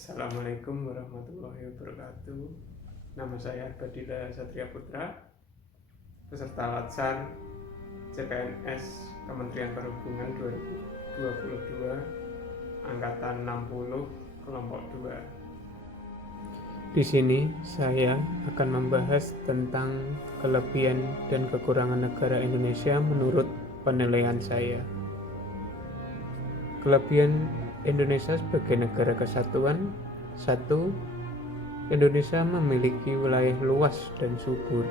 Assalamualaikum warahmatullahi wabarakatuh. Nama saya Arbadila Satria Putra, peserta Latsar CPNS Kementerian Perhubungan 2022 Angkatan 60 Kelompok 2. Di sini saya akan membahas tentang kelebihan dan kekurangan negara Indonesia menurut penilaian saya. Kelebihan Indonesia sebagai negara kesatuan. 1. Indonesia memiliki wilayah luas dan subur.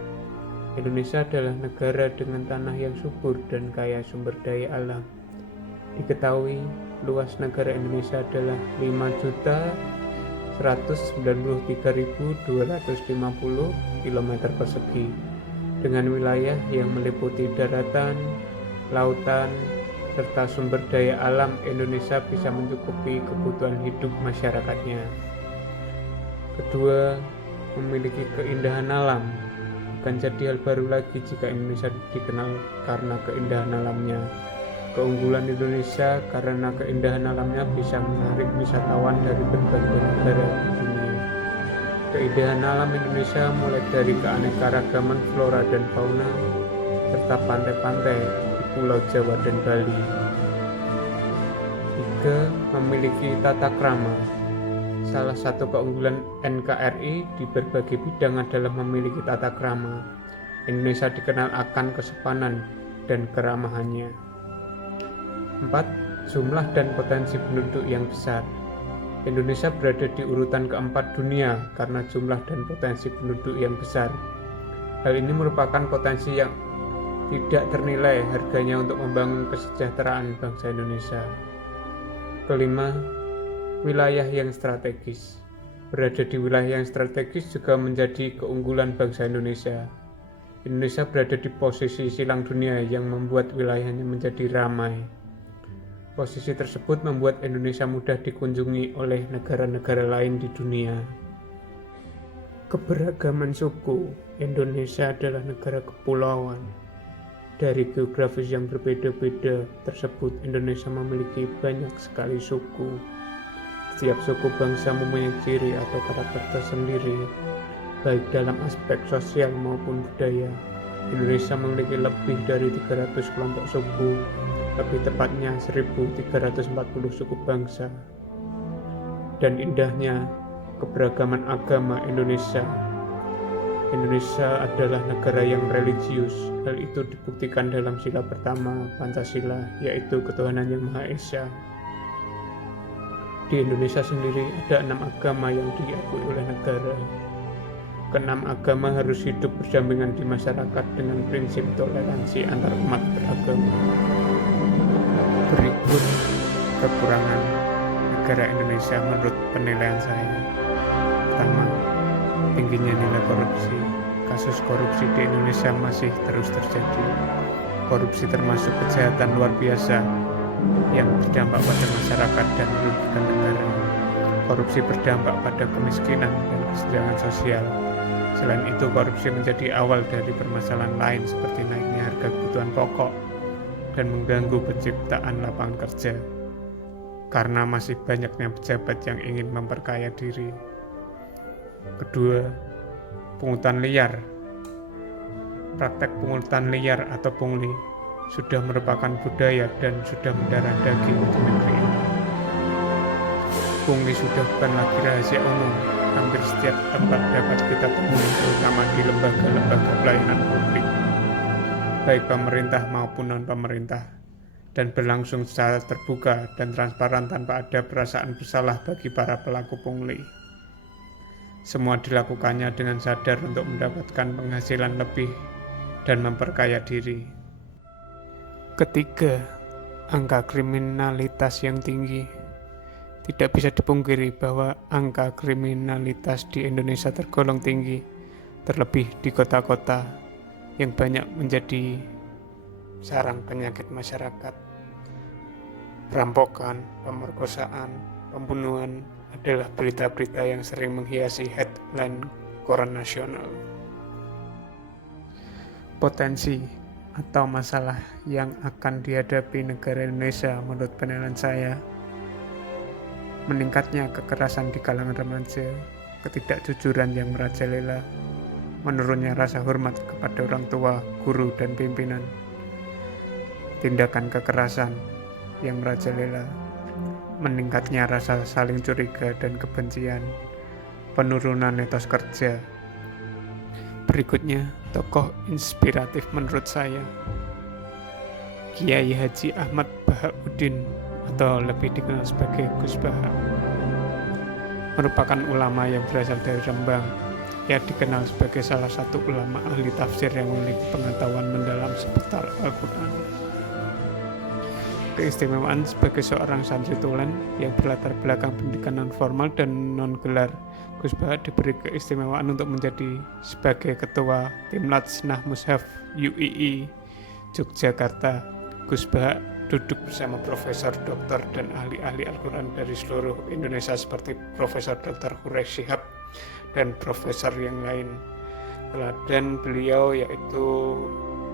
Indonesia adalah negara dengan tanah yang subur dan kaya sumber daya alam. Diketahui luas negara Indonesia adalah 5.193.250 km persegi dengan wilayah yang meliputi daratan, lautan, serta sumber daya alam. Indonesia bisa mencukupi kebutuhan hidup masyarakatnya. Kedua, memiliki keindahan alam. Bukan jadi hal baru lagi jika Indonesia dikenal karena keindahan alamnya. Keunggulan Indonesia karena keindahan alamnya bisa menarik wisatawan dari berbagai negara di dunia. Keindahan alam Indonesia mulai dari keanekaragaman flora dan fauna, serta pantai-pantai Pulau Jawa dan Bali. 3. Memiliki tata krama. Salah satu keunggulan NKRI di berbagai bidang adalah memiliki tata krama. Indonesia dikenal akan kesopanan dan keramahannya. 4. Jumlah dan potensi penduduk yang besar. Indonesia berada di urutan keempat dunia karena jumlah dan potensi penduduk yang besar. Hal ini merupakan potensi yang tidak ternilai harganya untuk membangun kesejahteraan bangsa Indonesia. Kelima, wilayah yang strategis. Berada di wilayah yang strategis juga menjadi keunggulan bangsa Indonesia. Indonesia berada di posisi silang dunia yang membuat wilayahnya menjadi ramai. Posisi tersebut membuat Indonesia mudah dikunjungi oleh negara-negara lain di dunia. Keberagaman suku. Indonesia adalah negara kepulauan. Dari geografis yang berbeda-beda tersebut, Indonesia memiliki banyak sekali suku. Setiap suku bangsa mempunyai ciri atau karakter tersendiri, baik dalam aspek sosial maupun budaya. Indonesia memiliki lebih dari 300 kelompok suku, lebih tepatnya 1.340 suku bangsa. Dan indahnya keberagaman agama Indonesia. Indonesia adalah negara yang religius. Hal itu dibuktikan dalam sila pertama Pancasila, yaitu ketuhanan yang Maha Esa. Di Indonesia sendiri ada 6 agama yang diakui oleh negara. Keenam agama harus hidup berdampingan di masyarakat dengan prinsip toleransi antar umat beragama. Berikut kekurangan negara Indonesia menurut penilaian saya. Pertama, tingginya nilai korupsi. Kasus korupsi di Indonesia masih terus terjadi. Korupsi termasuk kejahatan luar biasa yang berdampak pada masyarakat dan merugikan negara. Korupsi berdampak pada kemiskinan dan kesenjangan sosial. Selain itu, korupsi menjadi awal dari permasalahan lain seperti naiknya harga kebutuhan pokok dan mengganggu penciptaan lapangan kerja karena masih banyaknya pejabat yang ingin memperkaya diri. Kedua, pungutan liar. Praktek pungutan liar atau pungli sudah merupakan budaya dan sudah mendarah daging di negeri ini. Pungli sudah bukan lagi rahasia umum. Hampir setiap tempat dapat kita temui, terutama di lembaga-lembaga pelayanan publik, baik pemerintah maupun non-pemerintah, dan berlangsung secara terbuka dan transparan tanpa ada perasaan bersalah bagi para pelaku pungli. Semua dilakukannya dengan sadar untuk mendapatkan penghasilan lebih dan memperkaya diri. Ketiga, angka kriminalitas yang tinggi. Tidak bisa dipungkiri bahwa angka kriminalitas di Indonesia tergolong tinggi, terlebih di kota-kota yang banyak menjadi sarang penyakit masyarakat. Perampokan, pemerkosaan, pembunuhan adalah berita-berita yang sering menghiasi headline koran nasional. Potensi atau masalah yang akan dihadapi negara Indonesia menurut penilaian saya. meningkatnya kekerasan di kalangan remaja, ketidakjujuran yang merajalela, menurunnya rasa hormat kepada orang tua, guru, dan pimpinan, tindakan kekerasan yang merajalela, meningkatnya rasa saling curiga dan kebencian, penurunan etos kerja. Berikutnya, tokoh inspiratif menurut saya, Kiai Haji Ahmad Bahauddin atau lebih dikenal sebagai Gus Baha, merupakan ulama yang berasal dari Rembang. Ia dikenal sebagai salah satu ulama ahli tafsir yang memiliki pengetahuan mendalam seputar Al-Quran. Keistimewaan sebagai seorang santri tulen yang berlatar belakang pendidikan non-formal dan non-gelar, Gus Baha diberi keistimewaan untuk menjadi sebagai ketua tim Lajnah Mushaf UII Yogyakarta. Gus Baha duduk bersama profesor, doktor, dan ahli-ahli Al-Quran dari seluruh Indonesia seperti Profesor Dr. Quraish Shihab dan profesor yang lain. Teladan beliau yaitu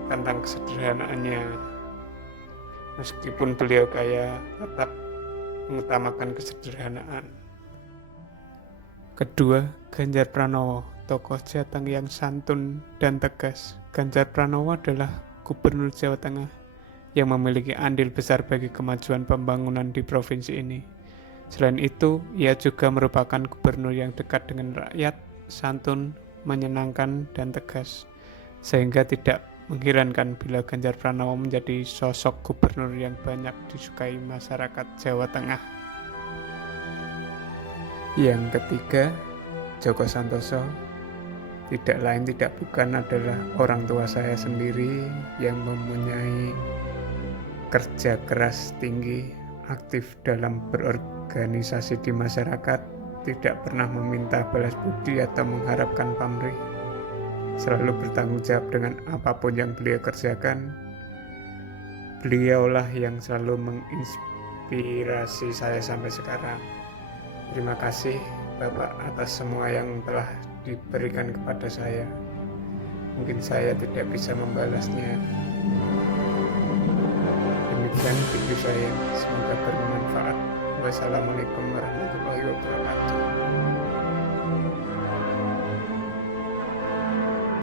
tentang kesederhanaannya. Meskipun beliau kaya, tetap mengutamakan kesederhanaan. Kedua, Ganjar Pranowo, tokoh Jateng yang santun dan tegas. Ganjar Pranowo adalah Gubernur Jawa Tengah yang memiliki andil besar bagi kemajuan pembangunan di provinsi ini. Selain itu, ia juga merupakan gubernur yang dekat dengan rakyat, santun, menyenangkan, dan tegas, sehingga tidak mengherankan bila Ganjar Pranowo menjadi sosok gubernur yang banyak disukai masyarakat Jawa Tengah. Yang ketiga, Joko Santoso, tidak lain tidak bukan adalah orang tua saya sendiri yang mempunyai kerja keras tinggi, aktif dalam berorganisasi di masyarakat, tidak pernah meminta balas budi atau mengharapkan pamrih, selalu bertanggung jawab dengan apapun yang beliau kerjakan. Beliaulah yang selalu menginspirasi saya sampai sekarang. Terima kasih Bapak atas semua yang telah diberikan kepada saya. Mungkin saya tidak bisa membalasnya. Demikian video saya, semoga bermanfaat. Wassalamualaikum warahmatullahi wabarakatuh.